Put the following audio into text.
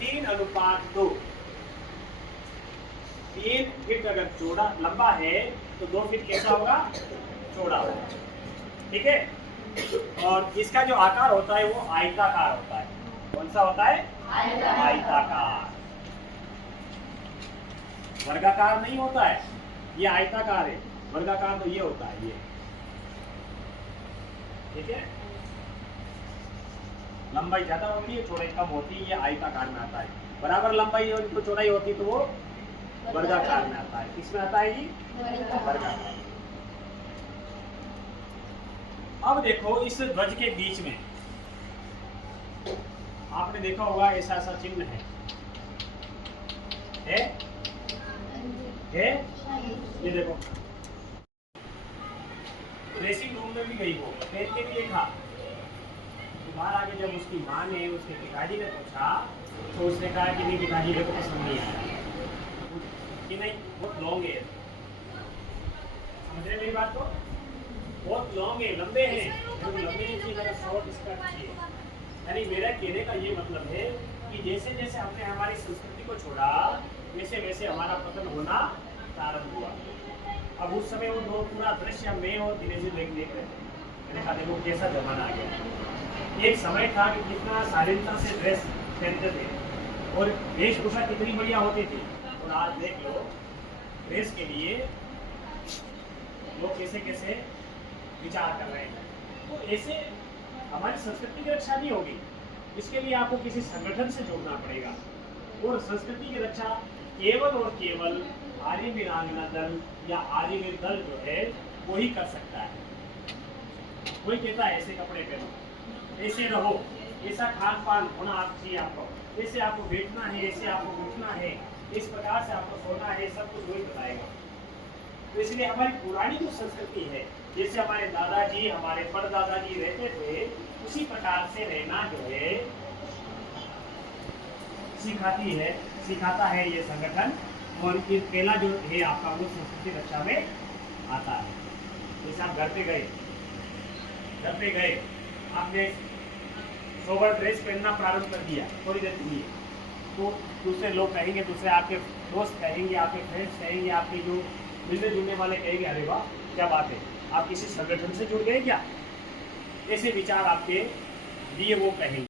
3:2। 3 feet अगर चौड़ा लंबा है तो 2 फीट कैसा होगा, चौड़ा होगा। ठीक है। और इसका जो आकार होता है वो आयताकार होता है। कौन सा होता है, आयताकार। वर्गाकार नहीं होता है, ये आयताकार है। वर्गाकार तो ये होता है, ये। ठीक है। लंबाई ज्यादा होती है, चौड़ाई कम होती है, ये आयताकार में आता है। बराबर लंबाई और तो चौड़ाई होती तो वो वर्गाकार में आता है। किसमें आता है, ये वर्गाकार। अब देखो इस ध्वज के बीच में आपने देखा होगा ऐसा ऐसा चिन्ह है, है? ये देखो ड्रेसिंग रूम में भी गई वो पहन के भी देखा। बाहर आके जब उसकी माँ ने उसके पिताजी ने पूछा तो उसने कहा कि नहीं पिताजी मेरे को पसंद नहीं आया, कि नहीं बहुत लॉन्ग है। समझ रहे मेरी बात को, बहुत लॉन्ग है, लंबे हैं, लंबे नहीं चाहिए, शॉर्ट स्कर्ट चाहिए। यानी मेरा कहने का ये मतलब है कि जैसे जैसे हमने हमारी संस्कृति को छोड़ा वैसे वैसे हमारा पतन होना प्रारंभ हुआ। अब उस समय वो दो पूरा दृश्य मैं और दिनेश जी देख रहे थे। मैंने कहा देखो कैसा जमाना आ गया। एक समय था कि कितना शालीनता से ड्रेस पहनते थे और वेशभूषा कितनी बढ़िया होती थी। और आज देख लो ड्रेस के लिए लोग कैसे कैसे विचार कर रहे हैं। तो ऐसे हमारी संस्कृति की रक्षा नहीं होगी। इसके लिए आपको किसी संगठन से जोड़ना पड़ेगा। और संस्कृति की रक्षा केवल और केवल आर्य वीरांगना दल या आर्यवीर दल जो है वो ही कर सकता है। कोई कहता है ऐसे कपड़े पहनो, ऐसे रहो, ऐसा खान पान होना आप चाहिए, आपको ऐसे आपको बैठना है, ऐसे आपको उठना है, इस प्रकार से आपको सोना है, सब कुछ वही बताएगा। तो इसलिए हमारी पुरानी जो संस्कृति है, जैसे हमारे दादाजी हमारे परदादाजी रहते थे, उसी प्रकार से रहना जो है सिखाता है ये संगठन। और ये पहला जो है आपका वो संस्कृति रक्षा में आता है। जैसे आप घर पे गए आपने सोबर ड्रेस पहनना प्रारंभ कर दिया थोड़ी देर के लिए, तो दूसरे लोग कहेंगे, दूसरे आपके दोस्त कहेंगे, आपके फ्रेंड्स कहेंगे, आपके जो मिलने जुलने वाले कहेंगे अरे वाह क्या बात है, आप किसी संगठन से जुड़ गए क्या, ऐसे विचार आपके लिए वो कहेंगे।